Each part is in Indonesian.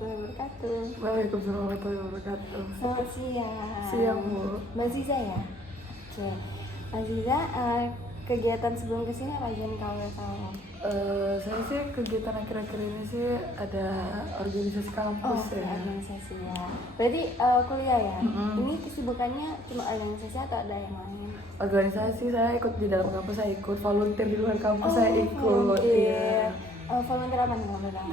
warahmatullahi wabarakatuh. Waalaikumsalam warahmatullahi wabarakatuh. Selamat siang. Siang, Bu. Mbak Ziza ya? Oke. Mbak Ziza, kegiatan sebelum kesini apa aja nih kalau boleh tahu? Saya sih kegiatan akhir-akhir ini sih ada organisasi kampus ya. Organisasi ya. Berarti kuliah ya? Ini kesibukannya cuma organisasi atau ada yang lain? Organisasi saya ikut di dalam kampus, saya ikut volunteer di luar kampus, saya ikut. Iya. Volunteer apa nih kalau boleh tahu?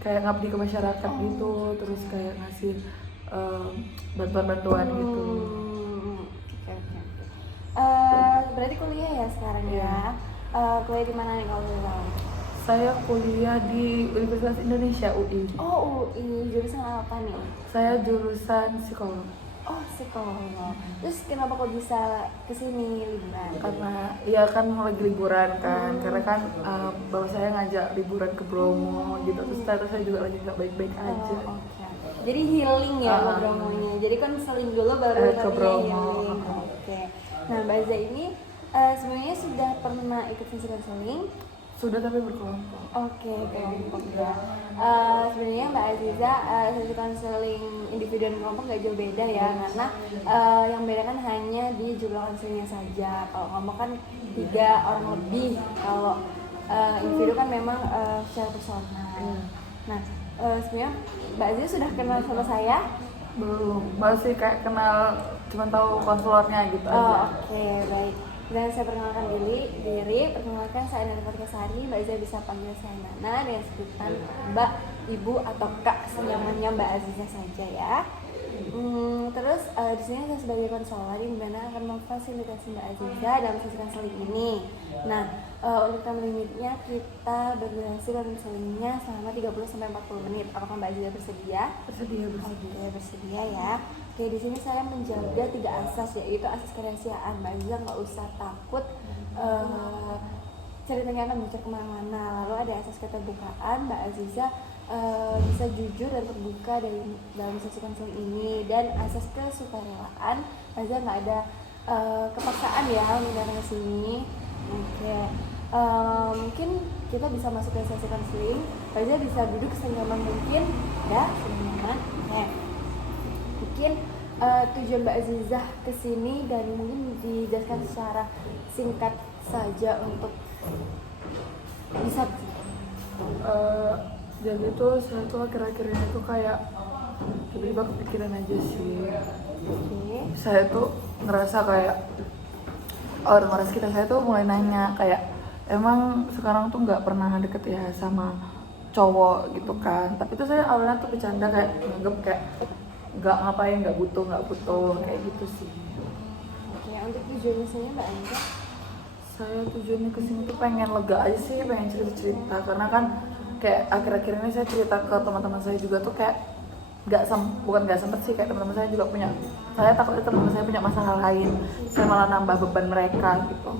Kayak ngabdi ke masyarakat gitu, terus kayak ngasih bantuan-bantuan gitu. Oke. Berarti kuliah ya sekarang ya? Kuliah di mana nih kalau boleh tahu? Saya kuliah di Universitas Indonesia UI. Oh, UI. Jurusan apa nih? Saya jurusan psikolog. Oh, psikolog. Terus kenapa kok bisa kesini liburan? Karena ya kan lagi liburan kan, karena kan bapak saya ngajak liburan ke Bromo gitu, terus ternyata saya juga lagi nggak baik-baik aja. Oke. Jadi healing ya ke Bromonya. Jadi konseling dulu baru ke nantinya Bromo. healing. Oke. Nah, Mbak Zah ini sebenarnya sudah pernah ikut sesi konseling? Sudah, tapi berkelompok. Oke, kelompok ya. Sebenarnya Mbak Aziza, sesi konseling individu dan kelompok nggak jauh beda ya, karena yang beda kan hanya di jumlah konselingnya saja. Kalau kelompok kan 3 orang lebih, kalau individu kan memang secara personal. Nah, sebenarnya Mbak Aziza sudah kenal sama saya? Belum, masih kayak kenal, cuma tahu konselornya gitu aja. Oke, baik. Dan saya perkenalkan diri, perkenalkan saya Nanda Fatkasari. Mbak Aziza bisa panggil saya Nana dengan sebutan Mbak, Ibu atau Kak, senyamannya Mbak Aziza saja ya. Terus di sini saya sebagai konselor yang mana akan memfasilitasi Mbak Aziza dalam sesi konseling ini. Nah, untuk time limitnya kita berdurasi konselingnya selama 30-40 menit. Apakah Mbak Aziza bersedia? Bersedia. Oke, bersedia ya. Oke, di sini saya menjaga 3 asas, yaitu asas kerahasiaan. Mbak Aziza nggak usah takut ceritanya akan bocor kemana-mana. Lalu ada asas keterbukaan. Mbak Aziza bisa jujur dan terbuka dalam sesi konseling ini, dan asas kesukarelaan. Mbak Aziza nggak ada kepaksaan ya untuk datang ke sini. Oke. Mungkin kita bisa masuk ke sesi konseling. Mbak Aziza bisa duduk senyaman mungkin ya, senyaman. Mungkin tujuan Mbak Azizah kesini dan mungkin dijelaskan secara singkat saja untuk bisa. Jadi tuh saya tuh akhir-akhir ini tuh kayak tiba-tiba kepikiran aja sih. Saya tuh ngerasa kayak orang-orang sekitar saya tuh mulai nanya kayak, emang sekarang tuh nggak pernah deket ya sama cowok gitu kan. Tapi tuh saya awalnya tuh bercanda, kayak nganggep kayak nggak ngapain, nggak butuh kayak gitu sih. Oke, untuk tujuan misalnya Mbak Anja? Saya tujuannya kesini tuh pengen lega aja sih, pengen cerita, karena kan kayak akhir-akhir ini saya cerita ke teman-teman saya juga tuh kayak bukan nggak sempet sih, kayak teman-teman saya juga punya, saya takutnya teman-teman saya punya masalah lain, saya malah nambah beban mereka gitu.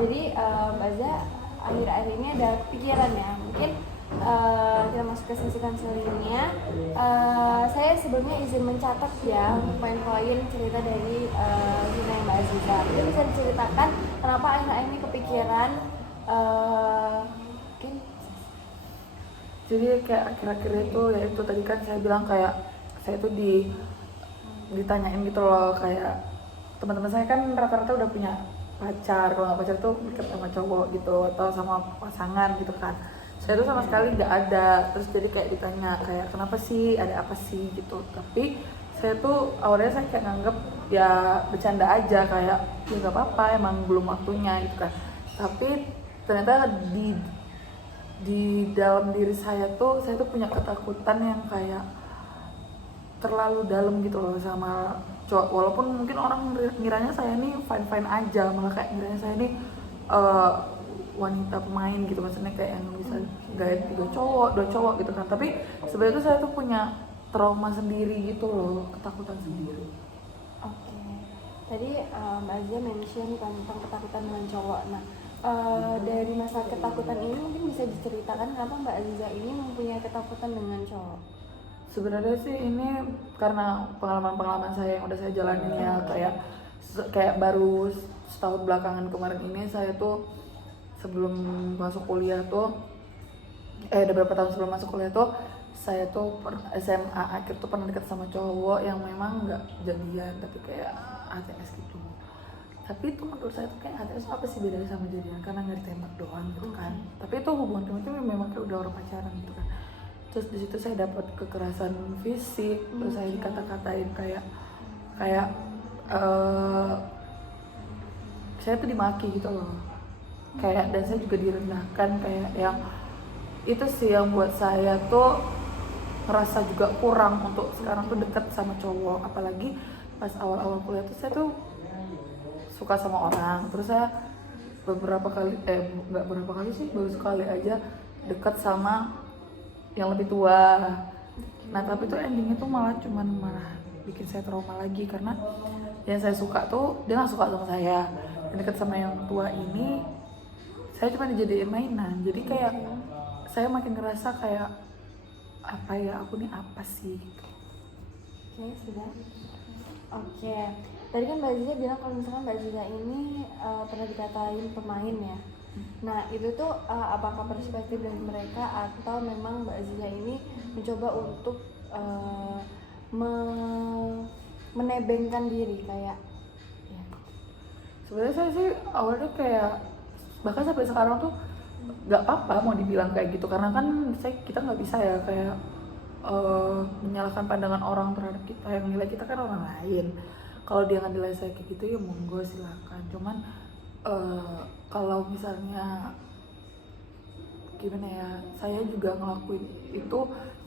Jadi Mbak Anja akhir-akhir ini ada pikiran ya, mungkin kita masuk ke sesi konselingnya. Saya sebelumnya izin mencatat ya poin-poin cerita dari Zina Mbak Aziza. Itu bisa diceritakan kenapa akhir-akhir ini kepikiran mungkin. Jadi kayak akhir-akhir itu, ya itu tadi kan saya bilang kayak saya tuh ditanyain gitu loh, kayak teman-teman saya kan rata-rata udah punya pacar, kalau nggak pacar tuh deket sama cowok gitu atau sama pasangan gitu kan. Saya tuh sama sekali nggak ada. Terus jadi kayak ditanya kayak kenapa sih, ada apa sih gitu. Tapi saya tuh awalnya saya kayak nganggep ya bercanda aja, kayak ya nggak apa-apa, emang belum waktunya gitu kan. Tapi ternyata di dalam diri saya tuh punya ketakutan yang kayak terlalu dalam gitu loh sama cowok. Walaupun mungkin orang ngiranya saya ini fine aja, malah kayak ngiranya saya ini wanita pemain gitu, maksudnya kayak yang bisa gaya 2 cowok gitu kan. Tapi sebenarnya tuh saya tuh punya trauma sendiri gitu loh, ketakutan sendiri. Oke. Tadi Mbak Azia mention tentang ketakutan dengan cowok. Nah, dari masa ketakutan ini mungkin bisa diceritakan kenapa Mbak Aziza ini mempunyai ketakutan dengan cowok? Sebenarnya sih ini karena pengalaman saya yang udah saya jalanin ya, kayak baru setahun belakangan kemarin ini saya tuh sebelum masuk kuliah tuh udah berapa tahun sebelum masuk kuliah tuh saya tuh SMA akhir tuh pernah deket sama cowok yang memang nggak jadian tapi kayak HTS gitu. Tapi itu menurut saya tuh kayak HTS apa sih bedanya sama jadian, karena nggak ditembak doang gitu kan. Tapi itu hubungan teman itu memang kayak udah orang pacaran gitu kan. Terus di situ saya dapat kekerasan fisik, terus saya dikata-katain kayak kayak saya tuh dimaki gitu loh, kayak dan saya juga direndahkan, kayak yang itu sih yang buat saya tuh ngerasa juga kurang untuk sekarang tuh deket sama cowok. Apalagi pas awal-awal kuliah tuh saya tuh suka sama orang, terus saya beberapa kali nggak berapa kali sih, baru sekali aja deket sama yang lebih tua. Nah tapi tuh endingnya tuh malah bikin saya trauma lagi, karena yang saya suka tuh dia nggak suka sama saya, dan deket sama yang tua ini saya cuma dijadiin mainan. Jadi kayak saya makin ngerasa kayak apa ya, aku nih apa sih gitu. Oke, sudah. Oke, tadi kan Mbak Ziza bilang kalau misalkan Mbak Ziza ini pernah dikatain pemain ya. Nah itu tuh apakah perspektif dari mereka atau memang Mbak Ziza ini mencoba untuk menebengkan diri kayak ya. Sebenarnya saya sih awalnya kayak bahkan sampai sekarang tuh nggak apa-apa mau dibilang kayak gitu, karena kan kita nggak bisa ya kayak menyalahkan pandangan orang terhadap kita, yang nilai kita kan orang lain. Kalau dia nggak nilai saya kayak gitu ya monggo silakan. Cuman kalau misalnya gimana ya, saya juga ngelakuin itu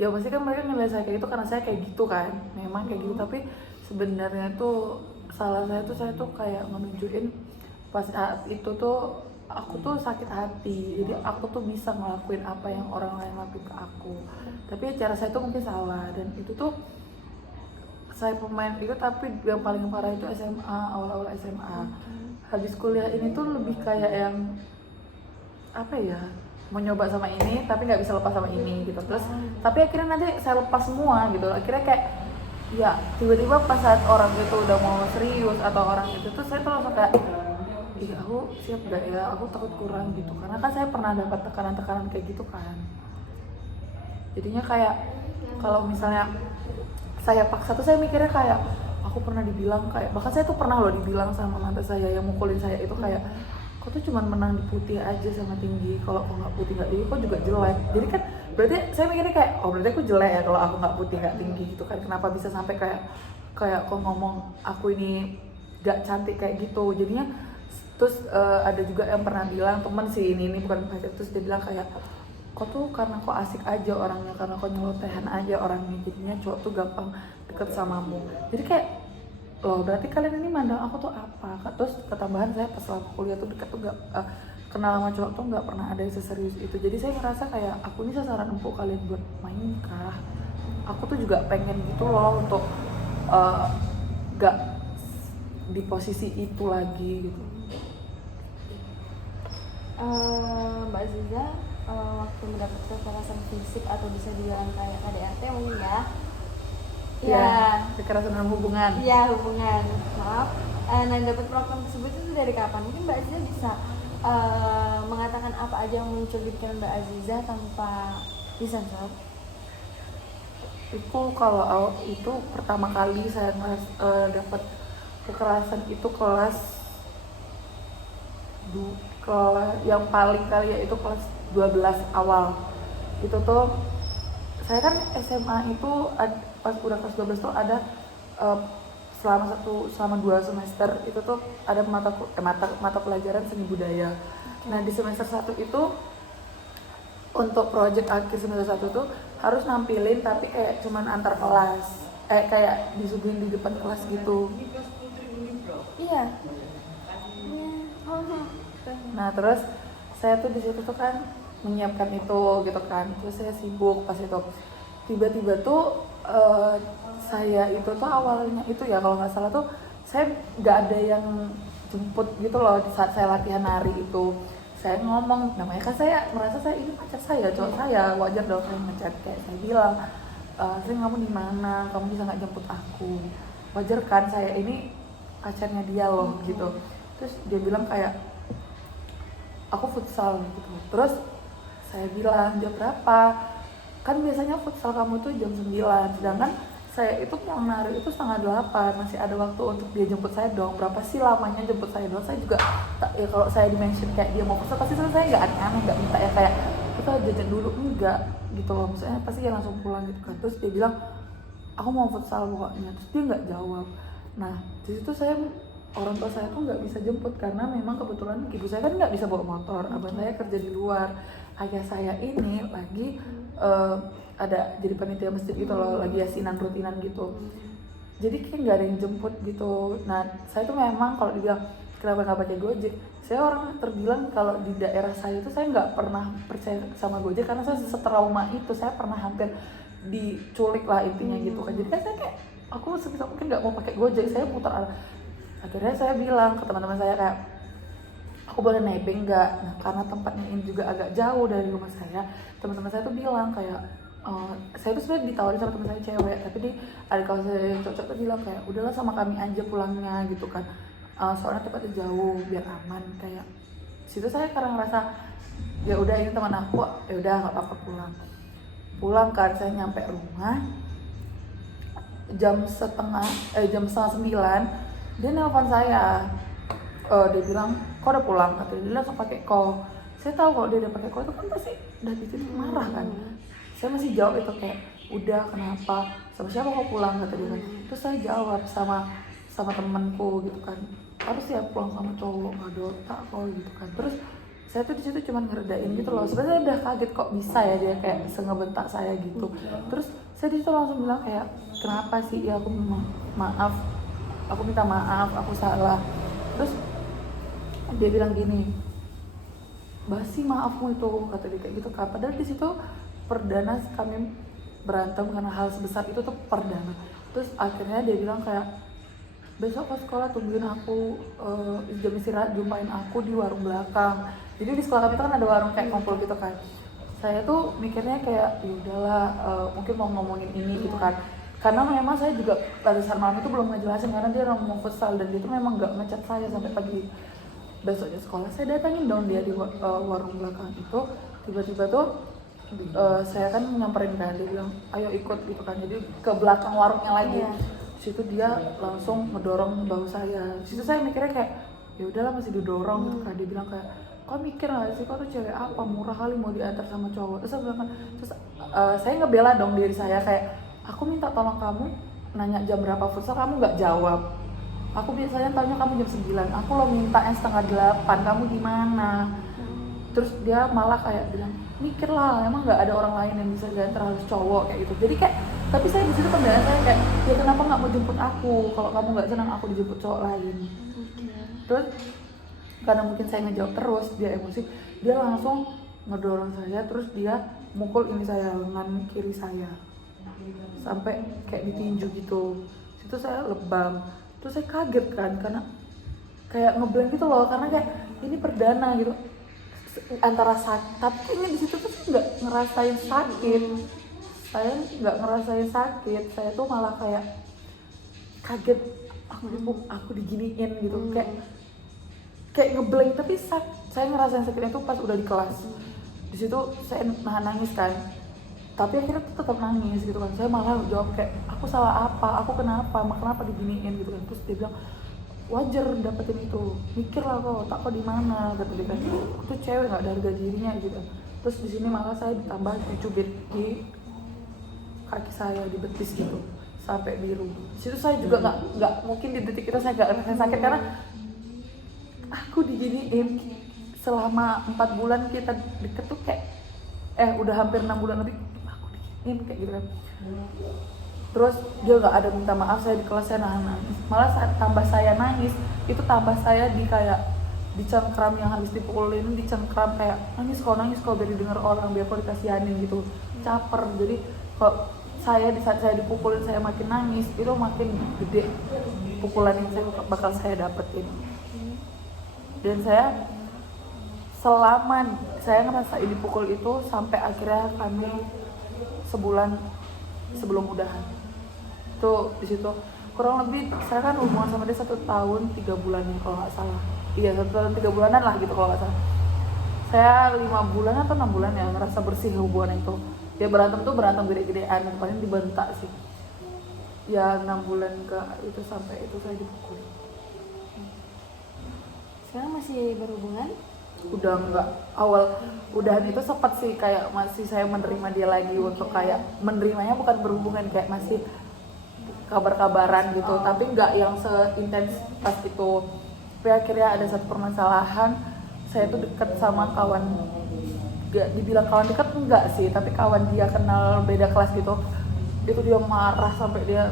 ya pasti kan mereka nilai saya kayak gitu karena saya kayak gitu kan, memang kayak gitu. Tapi sebenarnya tuh salah saya tuh kayak nunjukin pas saat itu tuh aku tuh sakit hati, jadi aku tuh bisa ngelakuin apa yang orang lain lakuin ke aku, tapi cara saya tuh mungkin salah. Dan itu tuh saya pemain itu, tapi yang paling parah itu SMA, awal-awal SMA. Habis kuliah ini tuh lebih kayak yang apa ya, mau nyoba sama ini tapi nggak bisa lepas sama ini gitu. Terus tapi akhirnya nanti saya lepas semua gitu. Akhirnya kayak ya tiba-tiba pas saat orang itu udah mau serius atau orang itu tuh saya tuh langsung kayak iya aku siap gak ya, aku takut kurang gitu, karena kan saya pernah dapat tekanan-tekanan kayak gitu kan. Jadinya kayak kalau misalnya saya paksa tuh saya mikirnya kayak aku pernah dibilang kayak, bahkan saya tuh pernah loh dibilang sama mantan saya yang mukulin saya itu kayak kok tuh cuman menang di putih aja sama tinggi, kalau aku nggak putih nggak tinggi kok juga jelek. Jadi kan berarti saya mikirnya kayak oh berarti aku jelek ya kalau aku nggak putih nggak tinggi gitu kan, kenapa bisa sampai kayak kok ngomong aku ini nggak cantik kayak gitu. Jadinya terus ada juga yang pernah bilang temen sih, ini bukan pacar, terus dia bilang kayak kok tuh karena kok asik aja orangnya, karena kok nyelotehan aja orangnya, jadinya cowok tuh gampang deket samamu. Jadi kayak loh berarti kalian ini mandang aku tuh apa. Terus ketambahan saya pas selama kuliah tuh deket tuh gak kenal sama cowok tuh nggak pernah ada yang seserius itu. Jadi saya ngerasa kayak aku ini sasaran empuk kalian buat main kah, aku tuh juga pengen gitu loh untuk gak di posisi itu lagi gitu. Mbak Ziza waktu mendapat kekerasan fisik atau bisa dibilang kayak KDRT mungkin ya kekerasan dalam hubungan. Iya hubungan, maaf. Nah dapat perlakuan tersebut itu dari kapan? Mungkin Mbak Aziza bisa mengatakan apa aja yang muncul di pikiran Mbak Aziza tanpa disensor. Itu kalau itu pertama kali saya dapat kekerasan itu kelas yang paling kali ya itu kelas 12 awal. Itu tuh saya kan SMA itu pas udah kelas 12 tuh ada selama 2 semester itu tuh ada mata pelajaran seni budaya. Nah di semester 1 itu untuk project akhir semester 1 tuh harus nampilin tapi kayak cuman antar kelas, kayak disuguhin di depan kelas gitu. Iya. Nah terus saya tuh di situ tuh kan menyiapkan itu gitu kan, terus saya sibuk pas itu tiba-tiba tuh saya itu tuh awalnya itu ya kalau nggak salah tuh saya nggak ada yang jemput gitu loh di saat saya latihan nari itu. Saya ngomong namanya kan saya merasa saya ini pacar saya, cowok saya, wajar dong saya ngechat, kayak saya bilang saya kamu di mana, kamu bisa nggak jemput aku, wajar kan saya ini pacarnya dia loh gitu. Terus dia bilang kayak aku futsal gitu. Terus saya bilang jam berapa, kan biasanya futsal kamu tuh jam 9, sedangkan saya itu pulang nari itu setengah 8, masih ada waktu untuk dia jemput saya dong. Berapa sih lamanya jemput saya dong? Saya juga ya kalau saya dimention kayak dia mau futsal pasti saya nggak aneh-aneh, nggak minta ya kayak kita jajan dulu, enggak gitu loh, maksudnya pasti dia langsung pulang gitu kan. Terus dia bilang aku mau futsal pokoknya, terus dia nggak jawab. Nah di situ saya, orang tua saya tuh nggak bisa jemput karena memang kebetulan ibu saya kan nggak bisa bawa motor, abang saya kerja di luar, ayah saya ini lagi ada jadi panitia masjid gitu loh, lagi yasinan rutinan gitu, jadi kayak nggak ada yang jemput gitu. Nah saya tuh memang kalau dibilang kenapa nggak pakai Gojek, saya orang terbilang kalau di daerah saya itu saya nggak pernah percaya sama Gojek karena saya setrauma itu, saya pernah hampir diculik lah intinya gitu kan. Jadi kan saya kayak aku sebisa mungkin nggak mau pakai Gojek, saya putar arah. Akhirnya saya bilang ke teman-teman saya kayak aku boleh nebeng nggak. Nah karena tempatnya ini juga agak jauh dari rumah saya, teman-teman saya tuh bilang kayak saya tuh sebenarnya ditawarin sama teman saya cewek, tapi dia ada kalau saya cocok tuh bilang kayak udahlah sama kami aja pulangnya gitu kan, soalnya tempatnya jauh biar aman. Kayak situ saya karena ngerasa ya udah ini teman aku, ya udah nggak apa-apa pulang kan. Saya nyampe rumah jam setengah 9, dia nelpon saya, dia bilang kok udah pulang, katanya dia langsung pakai call. Saya tahu kalau dia udah pakai call itu kan pasti udah gitu marah kan. Saya masih jawab itu kayak udah kenapa, sama siapa kok pulang, kata dia kan. Terus saya jawab sama temanku gitu kan, harus ya pulang sama cowok, nggak ada otak kok gitu kan. Terus saya tuh di situ cuma ngeredain gitu loh, sebenarnya udah kaget kok bisa ya dia kayak sengebentak saya gitu. Terus saya di situ langsung bilang kayak kenapa sih, ya aku maaf, aku minta maaf, aku salah. Terus dia bilang gini, basi maafmu itu, kata dia kayak gitu kan. Padahal di situ perdana kami berantem karena hal sebesar itu tuh perdana. Terus akhirnya dia bilang kayak besok ke sekolah tungguin aku, jam istirahat jumpain aku di warung belakang. Jadi di sekolah kami itu kan ada warung kayak kumpul gitu kan. Saya tuh mikirnya kayak ya udahlah, mungkin mau ngomongin ini gitu kan. Karena memang saya juga pada saat malam itu belum ngejelasin karena dia mau futsal dan dia tuh memang nggak ngechat saya sampai pagi. Besoknya sekolah saya datangin dong dia di warung belakang itu. Tiba-tiba tuh saya kan nyamperin kan, dia bilang ayo ikut gitu kan. Jadi ke belakang warungnya lagi. Situ dia langsung ngedorong bahu saya. Situ saya mikirnya kayak ya udahlah masih didorong gitu kan. Dia bilang kayak kau mikir nggak sih kau tuh cewek apa, murah kali mau diantar sama cowok. Terus saya bilang kan, terus saya ngebela dong diri saya kayak aku minta tolong kamu nanya jam berapa futsal kamu nggak jawab. Aku biasanya tanya kamu jam 9, aku lo minta yang setengah 8, kamu di mana? Terus dia malah kayak bilang mikir lah, emang nggak ada orang lain yang bisa diantar harus cowok kayak gitu. Jadi kayak tapi saya di situ pembelaan saya kayak ya kenapa nggak mau jemput aku, kalau kamu nggak senang aku dijemput cowok lain. Terus karena mungkin saya ngejawab terus, dia emosi, dia langsung ngedorong saya, terus dia mukul ini saya, lengan kiri saya sampai kayak ditinju gitu. Situ saya lebam. Terus saya kaget kan karena kayak ngeblank gitu loh, karena kayak ini perdana gitu antara sakit, tapi ini di situ tuh nggak ngerasain sakit, saya nggak ngerasain sakit, saya tuh malah kayak kaget, aku diginiin gitu, kayak ngeblank. Tapi saya ngerasain sakitnya tuh pas udah di kelas. Di situ saya nahan nangis kan, tapi akhirnya tuh tetap nangis gitu kan. Saya malah jawab kayak aku salah apa, aku kenapa diginiin gitu kan. Terus dia bilang wajar dapetin itu, mikir lah kok, tak kok di mana, kata dia kan. Itu cewek nggak ada harga dirinya gitu. Terus di sini malah saya ditambah dicubit di kaki saya, di betis gitu sampai biru. Situ saya juga nggak mungkin di detik itu saya nggak ngerasain sakit karena aku diginiin selama 4 bulan kita deket tuh kayak udah hampir 6 bulan lebih aku diginiin kayak gitu kan. Terus dia nggak ada minta maaf, saya di kelas saya nangis. Malah saat tambah saya nangis, itu tambah saya di kayak dicengkram, yang habis dipukulin dicengkram kayak nangis kok biar didengar orang, biar kok dikasihanin gitu, caper. Jadi kalau saya di saat saya dipukulin saya makin nangis, itu makin gede pukulan yang bakal saya dapetin. Dan saya selama saya ngerasain dipukul itu sampai akhirnya kami sebulan sebelum udahan. Tuh di situ kurang lebih saya kan hubungan sama dia 1 tahun 3 bulan kalau nggak salah. Iya 1 tahun 3 bulanan lah gitu kalau nggak salah. saya 5 bulan atau 6 bulan ya ngerasa bersih hubungan itu. Dia berantem tuh berantem gede-gedean, paling dibentak sih. Ya 6 bulan ke itu sampai itu saya dipukul. Sekarang masih berhubungan? Udah enggak, awal udahan itu sempat sih kayak masih saya menerima dia lagi untuk kayak menerimanya bukan berhubungan, kayak masih kabar-kabaran gitu, tapi enggak yang seintens pas itu. Tapi akhirnya ada satu permasalahan, saya tuh deket sama kawan, gak dibilang kawan dekat enggak sih, tapi kawan dia kenal beda kelas gitu. Itu dia marah sampai dia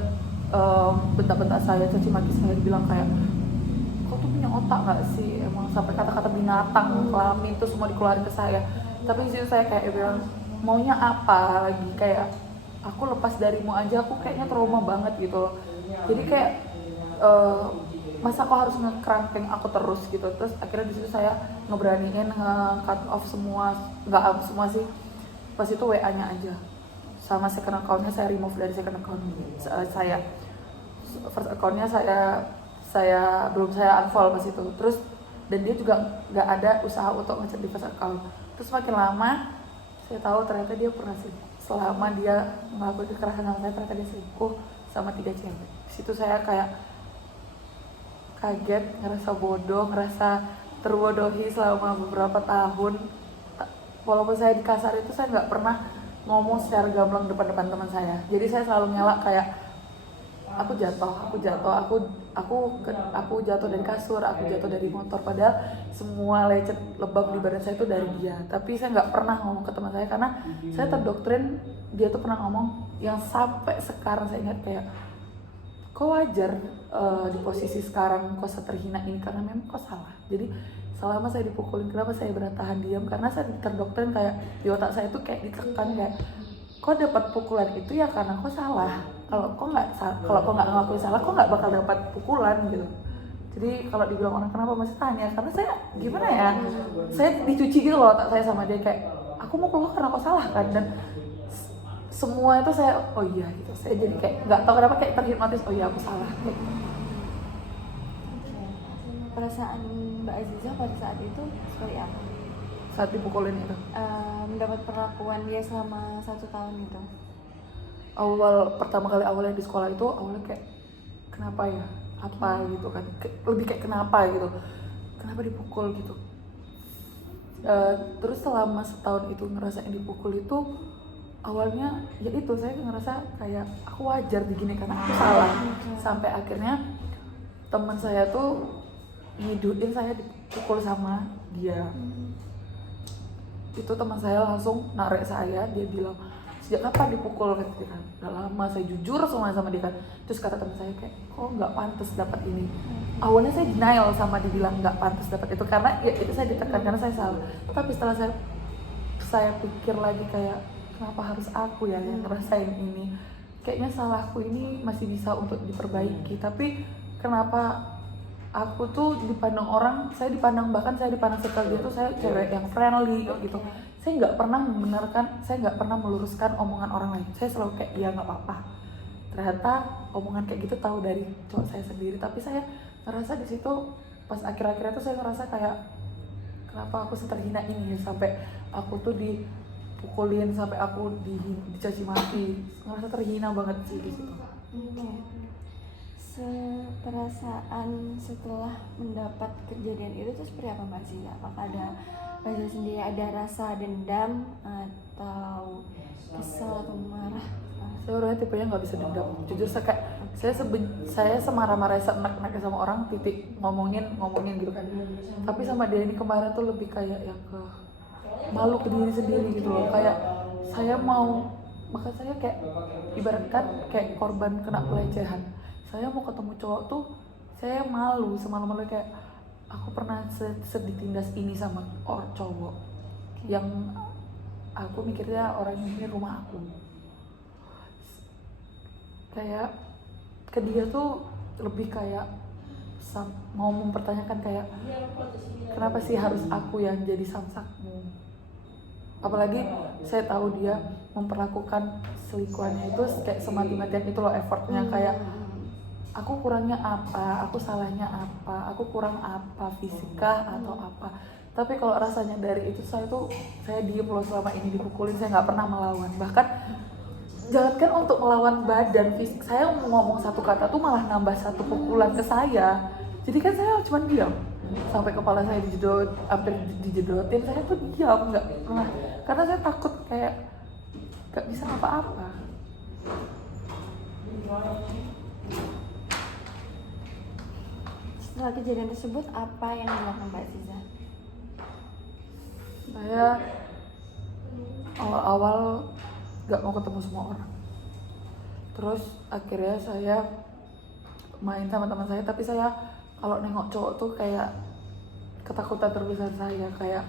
bentak-bentak saya, caci maki saya, bilang kayak kau tuh punya otak nggak sih, emang sampai kata-kata binatang, kelamin itu semua dikeluarin ke saya. Tapi di situ saya kayak bilang maunya apa lagi, kayak aku lepas darimu aja aku kayaknya trauma banget gitu loh. Jadi kayak masa kau harus ngekerangkeng aku terus gitu. Terus akhirnya di situ saya ngeberaniin nge-cut off semua, nggak semua sih, pas itu WA-nya aja sama second account-nya saya remove dari second account saya. First account-nya saya belum saya unfollow pas itu. Terus dan dia juga nggak ada usaha untuk ngecek di first account. Terus makin lama saya tahu ternyata dia pernah selingkuh. Selama dia melakukan kekerasan sama saya, ternyata dia selingkuh sama 3 cewek. Di situ saya kayak kaget, ngerasa bodoh, ngerasa terbodohi selama beberapa tahun. Walaupun saya di kasar itu saya nggak pernah ngomong secara gamblang depan teman saya. Jadi saya selalu ngelak kayak aku jatuh dari kasur, aku jatuh dari motor, padahal semua lecet lebam di badan saya itu dari dia. Tapi saya nggak pernah ngomong ke teman saya karena saya terdoktrin. Dia tuh pernah ngomong yang sampai sekarang saya ingat kayak kau wajar di posisi sekarang kau terhina ini karena memang kau salah. Jadi selama saya dipukulin, kenapa saya bertahan diam? Karena saya terdoktrin kayak di otak saya tuh kayak ditekan kayak kau dapat pukulan itu ya karena kau salah. Kalau kau nggak ngelakuin salah, kau nggak bakal dapat pukulan gitu. Jadi kalau dibilang orang kenapa masih tahan ya, karena saya gimana ya, saya dicuci gitu loh otak saya sama dia kayak aku mau keluar karena kau salah kan. Dan semua itu saya oh iya gitu, saya jadi kayak nggak tahu kenapa kayak terhipnotis, oh iya aku salah gitu. Perasaan Mbak Aziza pada saat itu seperti apa? Saat dipukulin itu Mendapat perlakuan dia selama 1 tahun itu? pertama kali awalnya di sekolah itu awalnya kayak kenapa ya, apa gitu kan, lebih kayak kenapa dipukul gitu. Terus selama setahun itu ngerasain dipukul itu awalnya ya itu saya ngerasa kayak aku wajar begini karena aku salah. Sampai akhirnya teman saya tuh ngiduin saya dipukul sama dia. Itu teman saya langsung narik saya, dia bilang sejak kapan dipukul kan, udah lama. Saya jujur semua sama dia kan. Terus kata teman saya kayak kok nggak pantas dapat ini. Awalnya saya denial sama dibilang nggak pantas dapat itu karena ya itu saya ditekan karena saya salah. Tapi setelah saya pikir lagi kayak kenapa harus aku ya yang ngerasain ini, kayaknya salahku ini masih bisa untuk diperbaiki. Tapi kenapa aku tuh dipandang orang, bahkan saya dipandang sekali dia tuh saya cewek yang friendly gitu. Saya nggak pernah membenarkan, saya nggak pernah meluruskan omongan orang lain. Saya selalu kayak ya nggak apa-apa. Ternyata omongan kayak gitu tahu dari cowok saya sendiri. Tapi saya ngerasa di situ pas akhir-akhirnya tuh saya ngerasa kayak kenapa aku terhina ini ya, sampai aku tuh dipukulin, sampai aku dicaci maki, ngerasa terhina banget sih di situ. Perasaan setelah mendapat kejadian itu tuh seperti apa Mbak Zia? Apakah Mbak Zia sendiri ada rasa dendam atau kesel atau marah? Saya orangnya tipenya nggak bisa dendam. Jujur saya semarah-marah senek-neknya sama orang, titik ngomongin gitu kan. Tapi sama dia ini kemarin tuh lebih kayak yang ke malu ke diri sendiri gitu loh. Kayak maka saya kayak ibaratkan kayak korban kena pelecehan. Saya mau ketemu cowok tuh saya malu, semalam-malu kayak aku pernah ditindas ini sama orang cowok yang aku mikirnya orang ini rumah aku. Kayak ke dia tuh lebih kayak mau mempertanyakan kayak kenapa sih harus aku yang jadi samsakmu. Apalagi saya tahu dia memperlakukan selingkuhannya itu kayak semati-matian itu loh effortnya, kayak aku kurangnya apa, aku salahnya apa, aku kurang apa, fisikah atau apa. Tapi kalau rasanya dari itu saya diem loh selama ini dipukulin, saya nggak pernah melawan. Bahkan jangankan untuk melawan badan fisik, saya ngomong satu kata tuh malah nambah satu pukulan ke saya. Jadi kan saya cuma diam sampai kepala saya dijedot, hampir dijedotin, saya tuh diam nggak pernah, karena saya takut kayak nggak bisa apa-apa. Setelah kejadian tersebut, apa yang dilakukan Mbak Aziza? Saya awal-awal nggak mau ketemu semua orang. Terus akhirnya saya main sama teman saya, tapi saya kalau nengok cowok tuh kayak ketakutan terbesar saya, kayak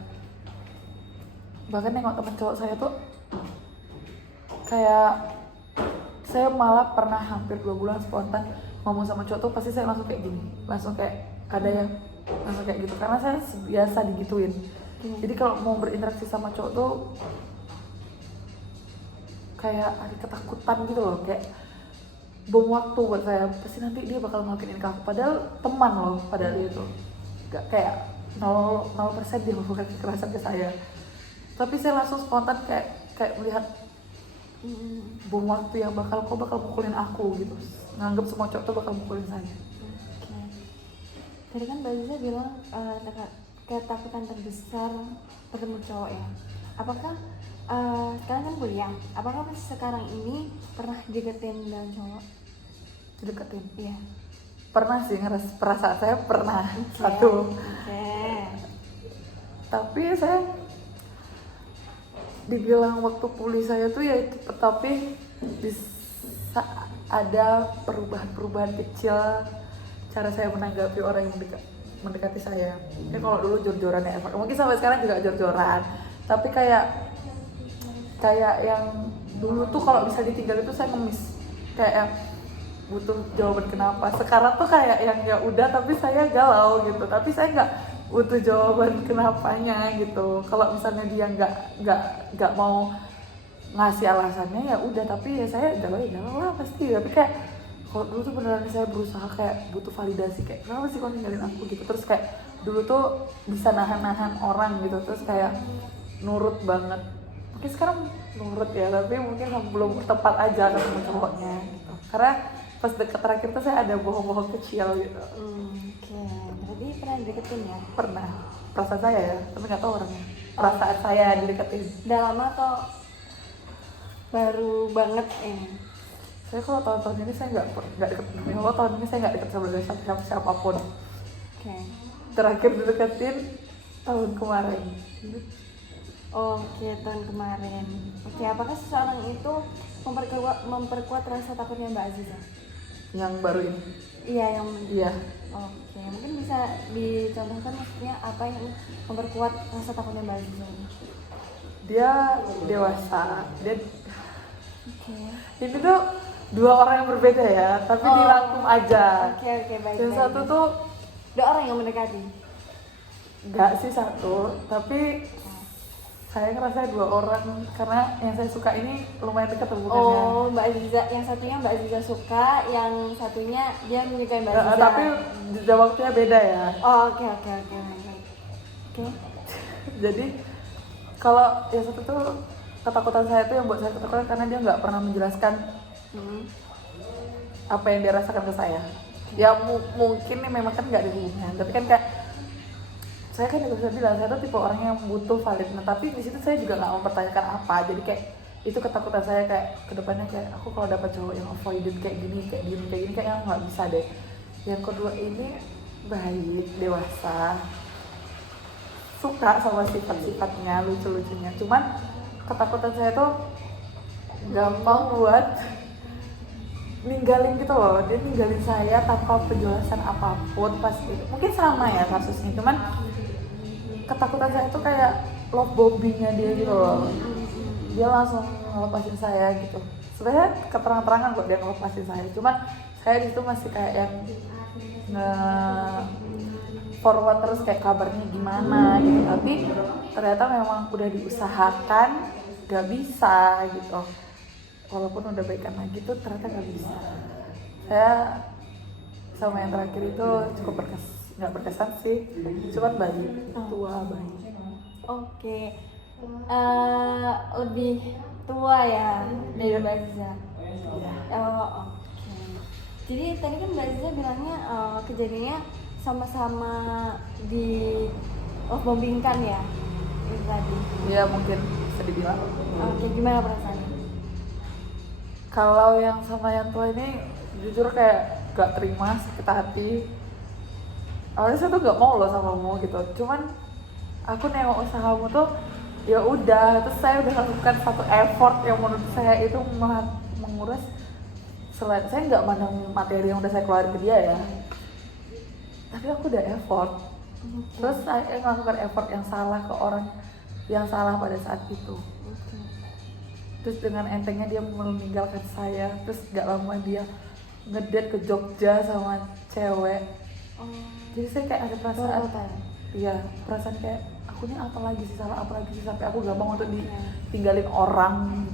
bahkan nengok teman cowok saya tuh kayak saya malah pernah hampir 2 bulan spontan ngomong sama cowok tuh pasti saya langsung kayak gini, langsung kayak ada yang langsung kayak gitu, karena saya biasa digituin. Jadi kalau mau berinteraksi sama cowok tuh kayak ada ketakutan gitu loh, kayak bom waktu buat saya, pasti nanti dia bakal ngelakuin ini ke aku, padahal teman loh, padahal dia tuh gak kayak 0% dia melakukan kekerasan ke saya, tapi saya langsung spontan kayak melihat bom waktu yang bakal mukulin aku gitu, nganggep semua cowok tuh bakal mukulin saya. Oke. Tadi kan Mbak Aziza bilang ketakutan terbesar bertemu cowok ya. Apakah sekarang kan kuliah, apakah masih sekarang ini pernah deketin dengan cowok? Dideketin? Iya. Pernah sih, perasaan saya pernah satu. Tapi saya dibilang waktu pulih saya tuh ya itu, tapi bisa ada perubahan kecil cara saya menanggapi orang yang mendekati saya. Ya kalau dulu jor-joran ya, mungkin sampai sekarang juga jor-joran, tapi kayak yang dulu tuh kalau bisa ditinggal itu saya ngemis, kayak yang butuh jawaban kenapa. Sekarang tuh kayak yang ya udah, tapi saya galau gitu, tapi saya nggak butuh jawaban kenapanya gitu. Kalau misalnya dia nggak mau ngasih alasannya ya udah, tapi ya saya galau lah pasti. Tapi kayak kalau dulu tuh beneran saya berusaha kayak butuh validasi, kayak kenapa sih kau ninggalin aku gitu. Terus kayak dulu tuh bisa nahan orang gitu, terus kayak nurut banget. Mungkin sekarang nurut ya, tapi mungkin belum tepat aja ketemu cowoknya gitu. Karena pas deket terakhir tuh saya ada bohong-bohong kecil gitu. Oke. Berarti pernah deketin ya? Pernah. Perasaan saya ya, tapi nggak tahu orangnya. Perasaan saya dideketin. Udah lama atau baru banget ini? Saya kalau tahun-tahun ini saya nggak deket. Kalau tahun ini saya nggak deket sama siapapun. Oke. Terakhir dideketin tahun kemarin. Oke, tahun kemarin. Oke, apakah seseorang itu memperkuat rasa takutnya Mbak Aziza? Yang baru ini? Iya, Iya. Oke, mungkin bisa dicontohkan maksudnya apa yang memperkuat rasa takutnya Mbak Aziza ini? Dia dewasa. Oke. Ini tuh 2 orang yang berbeda ya, tapi dirangkum aja. Oke, baik. Yang satu tuh 2 orang yang mendekati. enggak sih satu, tapi saya ngerasa 2 orang karena yang saya suka ini lumayan dekat hubungannya. Oh, Mbak Aziza, yang satunya Mbak Aziza suka, yang satunya dia menyukai Mbak Aziza. Tapi jeda waktunya beda ya. Oh, oke. Jadi kalau yang satu tuh ketakutan saya tuh yang buat saya ketakutan karena dia nggak pernah menjelaskan apa yang dia rasakan ke saya. Ya mungkin nih memang kan nggak ada hubungan, tapi kan kayak saya kan juga bisa bilang saya tuh tipe orang yang butuh valid. Nah, tapi di situ saya juga nggak mempertanyakan apa. Jadi kayak itu ketakutan saya kayak kedepannya kayak aku kalau dapat cowok yang avoidant kayak gini kayak nggak bisa deh. Yang kedua ini baik, dewasa, suka sama sifat-sifatnya, lucu-lucunya. Cuman ketakutan saya tuh gampang buat ninggalin gitu loh. Dia ninggalin saya tanpa penjelasan apapun pasti. Mungkin sama ya kasusnya, cuman ketakutan saya tuh kayak love bombingnya dia gitu loh. Dia langsung ngelepasin saya gitu. Sebenarnya keterang-terangan kok dia ngelepasin saya, cuman saya di situ masih kayak yang forward terus kayak kabarnya gimana gitu. Tapi ternyata memang udah diusahakan gak bisa gitu. Walaupun udah baikan lagi tuh ternyata gak bisa. Saya sama yang terakhir itu cukup nggak berkesan sih, cuman baik, tua baik. Oke. Lebih tua ya dari Mbak Aziza. Iya. Oh, oke. Jadi tadi kan Mbak Aziza bilangnya kejadiannya sama-sama di love bombing kan ya? Itu tadi. Iya mungkin bisa dibilang. Oke, gimana perasaannya? Kalau yang sama yang tua ini jujur kayak gak terima, sakit hati. Awalnya saya tuh gak mau loh sama kamu gitu, cuman aku nengok usahamu tuh ya udah, terus saya udah lakukan satu effort yang menurut saya itu menguras. Selain saya nggak mandang materi yang udah saya keluarin ke dia ya, tapi aku udah effort. Terus saya melakukan effort yang salah ke orang yang salah pada saat itu. Oke. Terus dengan entengnya dia meninggalkan saya. Terus gak lama dia ngedate ke Jogja sama cewek. Oh. Jadi saya kayak ada perasaan, Total. iya perasaan kayak aku ini apa lagi sih, salah apa lagi sih sampai aku gampang untuk ditinggalin orang.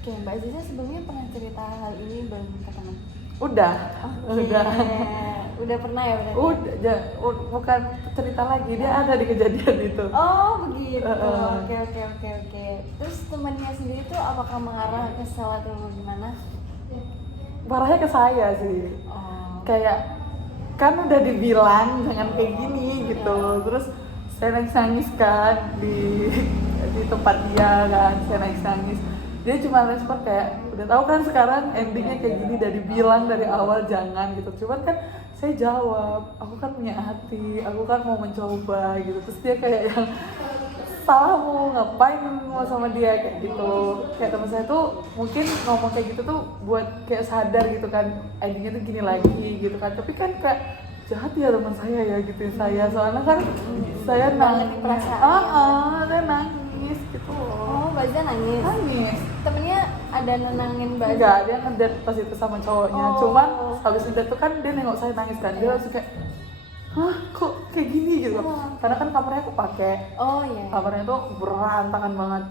Oke, Mbak Aziza sebelumnya pernah cerita hal ini belum ke teman? Udah, udah. Udah pernah ya berarti? Bukan cerita lagi, dia ada di kejadian itu. Oh begitu. Oke. Terus temannya sendiri tuh apakah marah, kesel atau gimana? Marahnya ke saya sih. Oh. Kayak kan udah dibilang jangan kayak gini gitu. Terus saya nangis kan di tempat dia kan, saya nangis. Dia cuma respon kayak udah tahu kan sekarang endingnya kayak gini, udah dibilang dari awal jangan gitu. Cuman kan saya jawab, aku kan punya hati, aku kan mau mencoba gitu. Terus dia kayak yang salahmu, ngapain mau sama dia kayak gitu. Kayak teman saya tuh mungkin ngomong kayak gitu tuh buat kayak sadar gitu kan, endingnya tuh gini lagi gitu kan. Tapi kan kayak jahat ya teman saya ya gituin saya, soalnya kan saya nangis, saya nangis gitu loh. Oh, Mbak Aziza nangis? Temennya ada nenangin Mbak Aziza? Enggak, dia ngedate pas itu sama cowoknya. Oh. Cuman habis ngedate tuh kan dia nengok saya nangis kan, dia langsung kayak hah kok kayak gini gitu. Karena kan kamarnya aku pakai. Oh iya. Kamarnya tuh berantakan banget,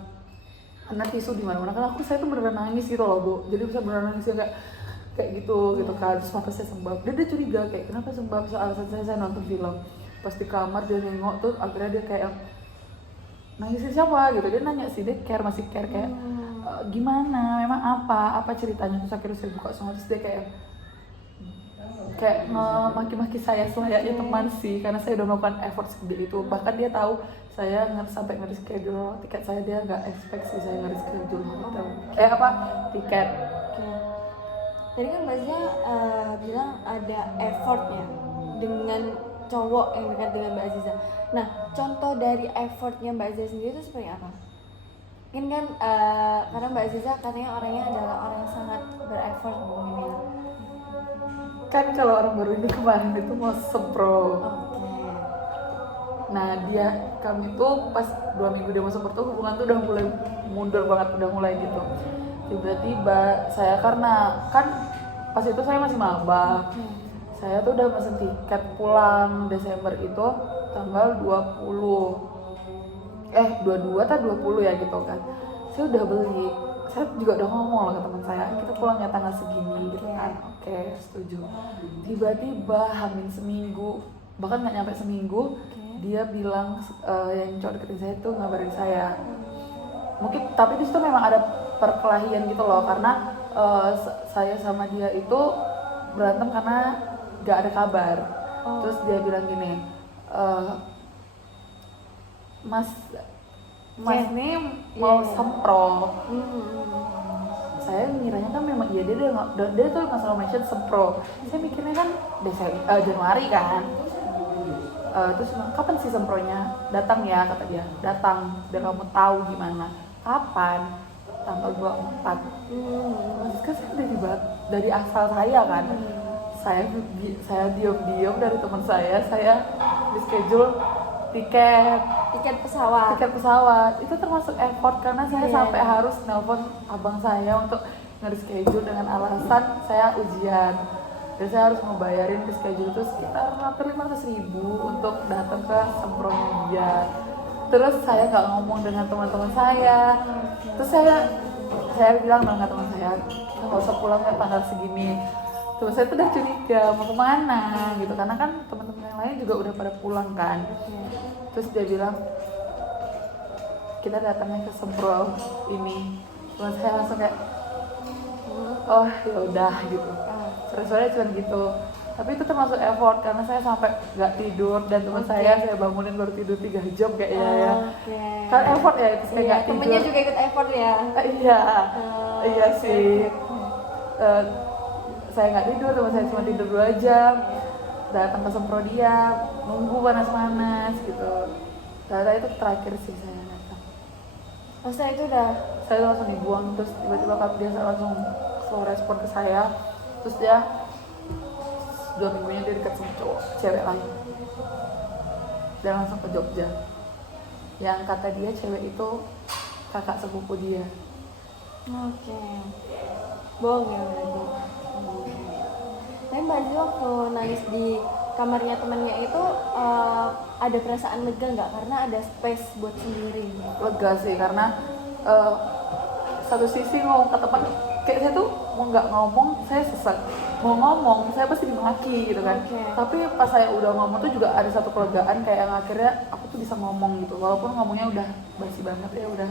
karena tisu di mana-mana kan. Saya tuh beneran nangis gitu loh Bu, jadi bisa beneran nangis ya kayak gitu gitu kan. Terus mata saya sembab, dia curiga kayak kenapa sembab, soal alasan saya nonton film. Pas di kamar dia nengok tuh akhirnya dia kayak nangisin siapa gitu. Dia nanya sih, dia masih care kayak gimana, memang apa ceritanya. Terus akhirnya saya buka semua, terus dia kayak maki-maki saya selayaknya teman sih, karena saya udah melakukan effort segede itu. Bahkan dia tahu saya sampai nge-reschedule tiket saya, dia nggak expect sih saya nge-reschedule hotel. Tiket. Oke. Tadi kan Mbak Aziza bilang ada effortnya dengan cowok yang dekat dengan Mbak Aziza. Nah, contoh dari effortnya Mbak Aziza sendiri itu seperti apa? Mungkin kan karena Mbak Aziza katanya orangnya adalah orang yang sangat bereffort mungkin ya. Kan kalau orang baru ini kemarin itu mau sempro. Oke. Nah kami tuh pas 2 minggu dia masuk tuh hubungan tuh udah mulai mundur banget, udah mulai gitu. Tiba-tiba saya, karena kan pas itu saya masih maba, saya tuh udah pesen tiket pulang Desember itu tanggal 22 atau 20 ya gitu kan. Saya udah beli, saya juga udah ngomong lah ke teman saya, kita pulang ya tanggal segini gitu kan. Oke, setuju. Tiba-tiba hamin seminggu, bahkan nggak nyampe seminggu, dia bilang yang cowok deketin saya tuh ngabarin saya. Mungkin tapi di situ memang ada perkelahian gitu loh, karena saya sama dia itu berantem karena nggak ada kabar. Terus dia bilang gini, Mas nih mau sempro. Saya ngiranya kan memang iya, dia tuh nggak selalu mention sempro. Saya mikirnya kan Januari kan. Terus kapan sih sempronya? Datang ya kata dia. Datang, biar kamu tahu gimana. Kapan? Tanggal 24. Maksudnya saya dari asal saya kan. Saya diam-diam dari teman saya di schedule tiket pesawat. Itu termasuk effort karena saya sampai harus nelpon abang saya untuk nge-reschedule dengan alasan saya ujian. Dan saya harus ngebayarin reschedule itu sekitar hampir 500.000 untuk datang ke sempronya dia. Terus saya nggak ngomong dengan teman-teman saya. Terus saya bilang dengan teman saya, kita nggak usah pulang ya tanggal segini. Terus saya tuh udah curiga mau kemana gitu, karena kan teman-teman yang lain juga udah pada pulang kan. Terus dia bilang, kita datangnya ke Sempro ini. Terus saya langsung kayak oh ya udah gitu. Sore-sore cuma gitu. Tapi itu termasuk effort karena saya sampai nggak tidur dan teman saya bangunin baru tidur 3 jam kayaknya ya. Kan effort ya itu saya nggak tidur. Temennya juga ikut effort ya. Iya, iya sih. Saya nggak tidur, teman saya cuma tidur 2 jam. Datang ke Sempro dia, nunggu panas-panas gitu. Ternyata itu terakhir sih saya datang. Setelah itu udah Saya langsung dibuang, terus tiba-tiba dia langsung slow respon ke saya. Terus dia 2 minggunya dia dekat sama cewek lain. Dia langsung ke Jogja. Yang kata dia cewek itu kakak sepupu dia. Oke. Bohong ya berarti. Tapi Mbak Aziza waktu nangis di kamarnya temannya itu ada perasaan lega nggak? Karena ada space buat sendiri. Lega sih karena satu sisi ngomong ke teman kayak saya tuh mau nggak ngomong saya sesek, mau ngomong saya pasti dimaki gitu kan. Tapi pas saya udah ngomong tuh juga ada satu kelegaan kayak yang akhirnya aku tuh bisa ngomong gitu walaupun ngomongnya udah basi banget ya, udah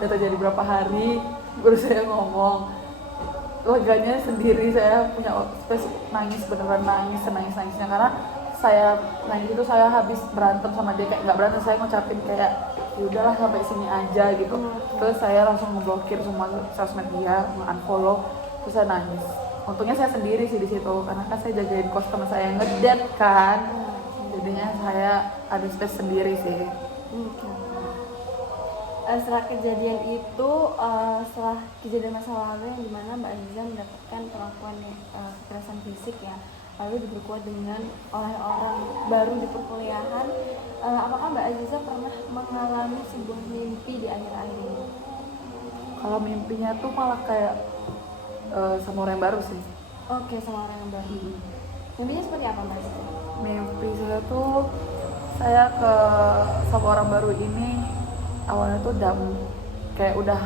terjadi berapa hari baru saya ngomong. Leganya sendiri, saya punya space nangis, beneran nangis senangis-nangisnya karena saya nangis itu saya habis berantem sama dia, kayak nggak berantem, saya ngucapin kayak ya udahlah sampai sini aja gitu. Terus saya langsung ngeblokir semua sosmed dia, nge-unfollow, terus saya nangis. Untungnya saya sendiri sih di situ karena kan saya jagain kos teman saya yang ngedet kan, jadinya saya ada space sendiri sih. Setelah kejadian itu, setelah kejadian masa lalu yang dimana Mbak Aziza mendapatkan perlakuan kekerasan fisik ya, lalu diperkuat dengan oleh orang baru di perkuliahan, apakah Mbak Aziza pernah mengalami sebuah mimpi di akhir-akhir ini? Kalau mimpinya tuh malah kayak sama orang yang baru sih. Oke, sama orang yang baru. Mimpinya seperti apa Mbak Aziza? Mimpi saya tuh saya ke sama orang baru ini awalnya tuh kayak udah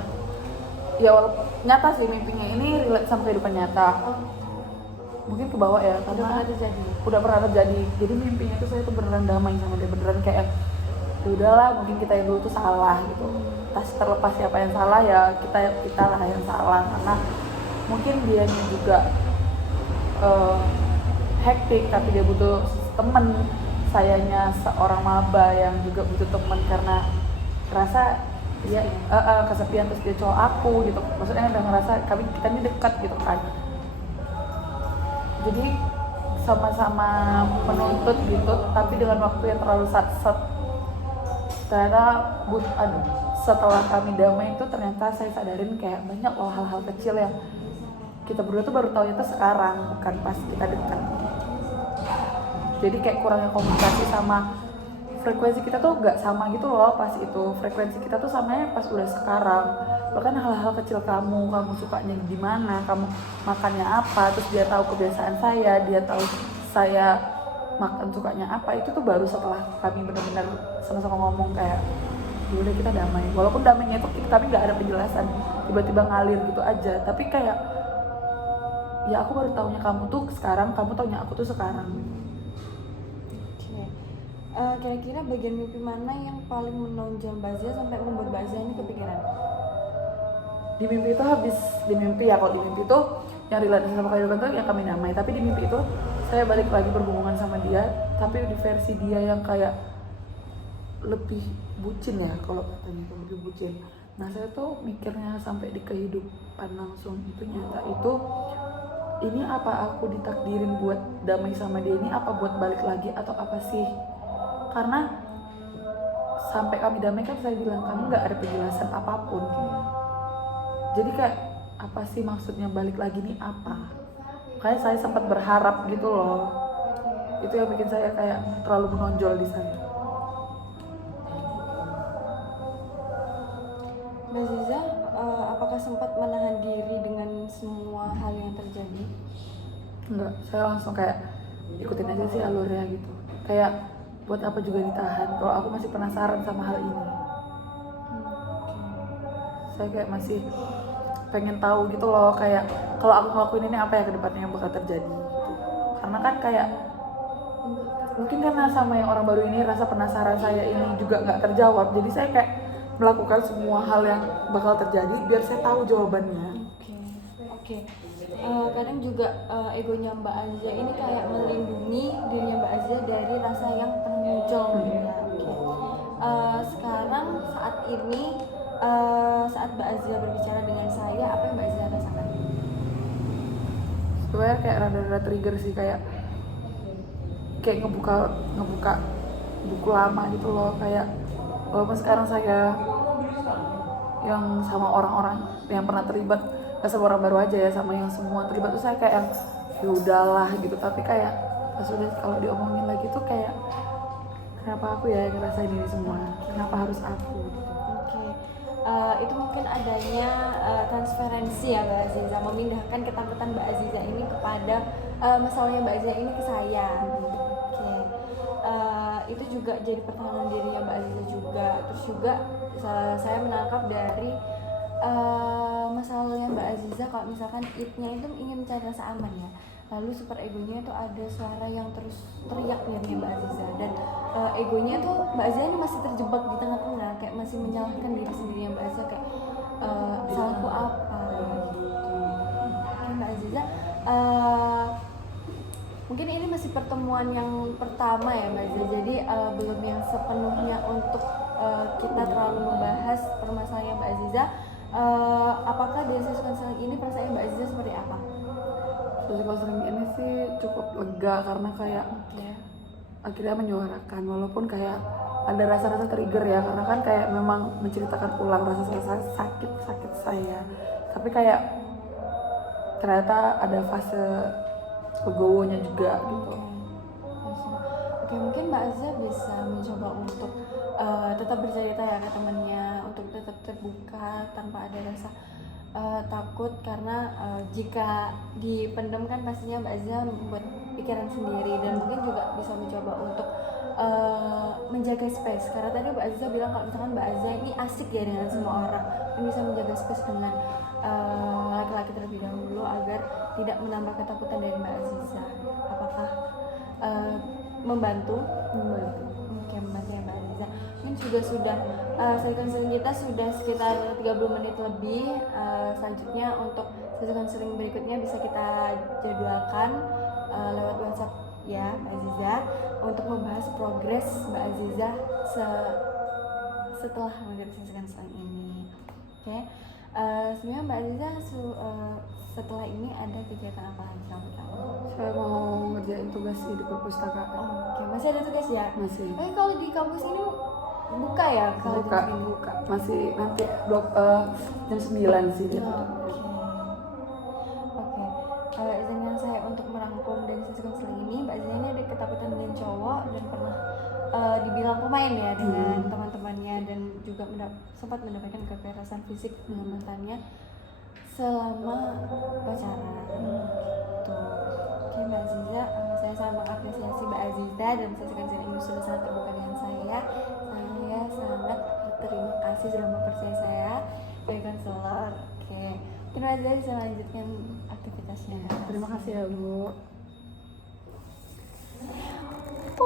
ya walaupun nyata sih mimpinya ini relate sama kehidupan nyata. Mungkin ke bawah ya karena udah pernah terjadi. Jadi mimpinya itu saya tuh beneran damai sama dia, beneran kayak ya udahlah mungkin kita yang dulu tuh salah gitu. Terlepas siapa yang salah ya kita lah yang salah karena mungkin dianya juga hektik tapi dia butuh temen. Sayanya seorang maba yang juga butuh temen karena ngerasa dia kesepian terus dia cowok aku gitu, maksudnya udah ngerasa kita ini dekat gitu kan. Jadi sama-sama menuntut gitu tapi dengan waktu yang terlalu sat-sat. Ternyata setelah kami damai itu ternyata saya sadarin kayak banyak loh hal-hal kecil yang kita berdua tuh baru tahu itu sekarang, bukan pas kita dekat. Jadi kayak kurangnya komunikasi sama frekuensi kita tuh nggak sama gitu loh pas itu. Frekuensi kita tuh samanya pas udah sekarang. Bahkan hal-hal kecil kamu sukanya di mana, kamu makannya apa, terus dia tahu kebiasaan saya, dia tahu saya makan sukanya apa, itu tuh baru setelah kami benar-benar sama-sama ngomong kayak udah kita damai. Walaupun damainya itu kami nggak ada penjelasan, tiba-tiba ngalir gitu aja. Tapi kayak ya aku baru taunya kamu tuh sekarang, kamu taunya aku tuh sekarang. Kira-kira bagian mimpi mana yang paling menonjol Mbak Aziza sampai membuat Mbak Aziza ini kepikiran? Di mimpi itu kalau di mimpi itu yang relate sama kehidupan tuh yang kami damai. Tapi di mimpi itu saya balik lagi berhubungan sama dia, tapi di versi dia yang kayak lebih bucin ya, kalau katanya itu lebih bucin. Nah saya tuh mikirnya sampai di kehidupan langsung itu nyata itu, ini apa aku ditakdirin buat damai sama dia ini, apa buat balik lagi atau apa sih? Karena sampai kami damai kan saya bilang kami nggak ada penjelasan apapun. Jadi kayak apa sih maksudnya balik lagi nih apa? Kayak saya sempat berharap gitu loh. Itu yang bikin saya kayak terlalu menonjol di sana. Mbak Aziza, apakah sempat menahan diri dengan semua hal yang terjadi? Enggak, saya langsung kayak ikutin aja sih alurnya gitu. Kayak buat apa juga ditahan kalau aku masih penasaran sama hal ini. Saya kayak masih pengen tahu gitu loh, kayak kalau aku ngelakuin ini apa ya kedepannya yang bakal terjadi gitu. Karena kan kayak mungkin karena sama yang orang baru ini rasa penasaran saya ini juga nggak terjawab, jadi saya kayak melakukan semua hal yang bakal terjadi biar saya tahu jawabannya. Oke. Kadang juga egonya Mbak Aziza ini kayak melindungi dirinya Mbak Aziza dari rasa yang pernah muncul gitu ya. Oke. Sekarang saat ini saat Mbak Aziza berbicara dengan saya, apa yang Mbak Aziza rasakan? Sebenarnya kayak rada-rada trigger sih, kayak ngebuka buku lama gitu loh, kayak walaupun sekarang saya yang sama orang-orang yang pernah terlibat, gak sama orang baru aja ya, sama yang semua terlibat tuh saya kayak yang ya udahlah gitu, tapi kayak pas udah kalau diomongin lagi tuh kayak kenapa aku ya yang ngerasain ini semua, kenapa harus aku gitu. Oke. Itu mungkin adanya transferensi ya Mbak Aziza, memindahkan ketakutan Mbak Aziza ini kepada masalahnya Mbak Aziza ini ke saya. Oke. Itu juga jadi pertahanan dirinya Mbak Aziza juga. Terus juga saya menangkap dari masalahnya Mbak Aziza, kalau misalkan id-nya itu ingin mencari rasa aman ya, lalu super egonya itu ada suara yang terus teriak dari Mbak Aziza, dan egonya itu Mbak Aziza ini masih terjebak di tengah-tengah, kayak masih menyalahkan diri sendiri Mbak Aziza, kayak salahku apa gitu. Oke, Mbak Aziza, mungkin ini masih pertemuan yang pertama ya Mbak Aziza, jadi belum yang sepenuhnya untuk kita terlalu membahas permasalahan Mbak Aziza. Apakah di sesi konseling ini perasaan Mbak Aziza seperti apa? Sesi konseling ini sih cukup lega karena kayak akhirnya menyuarakan, walaupun kayak ada rasa-rasa trigger ya, karena kan kayak memang menceritakan ulang rasa-rasa sakit saya, tapi kayak ternyata ada fase legowonya juga gitu. Oke, mungkin Mbak Aziza bisa mencoba untuk tetap bercerita ya ke temannya, untuk tetap terbuka tanpa ada rasa takut, karena jika dipendam kan pastinya Mbak Aziza membuat pikiran sendiri, dan mungkin juga bisa mencoba untuk menjaga space, karena tadi Mbak Aziza bilang kalau misalkan Mbak Aziza ini asik ya dengan semua orang, dan bisa menjaga space dengan laki-laki terlebih dahulu agar tidak menambah ketakutan dari Mbak Aziza. Apakah membantu? Oke, membantu ya Mbak Aziza. Ini juga sudah sesi konseling kita sudah sekitar 30 menit lebih. Selanjutnya untuk sesi konseling berikutnya bisa kita jadwalkan lewat WhatsApp ya Mbak Aziza, untuk membahas progres Mbak Aziza setelah mengikuti sesi konseling ini. Oke. Sebenarnya Mbak Aziza setelah ini ada kegiatan apa lagi kamu? Saya mau ngerjain tugas di perpustakaan. Oke, masih ada tugas ya? Masih. Kalau di kampus ini buka ya? Kalau buka. Masih nanti jam 9 sih. Oke. Izinkan saya untuk merangkum dan sesi konseling ini. Mbak Aziza ini ada ketakutan dengan cowok dan pernah dibilang pemain ya dengan teman-temannya, dan juga sempat mendapatkan kekerasan fisik dengan mantannya selama pacaran. Tuh. Oke Mbak Aziza, saya sangat mengapresiasi Mbak Aziza dan sesi konseling ini sudah sangat terbuka dengan saya. Saya sangat berterima kasih sudah mempercayai saya sebagai konselor. Oke, mungkin Mbak Aziza bisa lanjutkan aktivitasnya. Terima kasih ya Bu.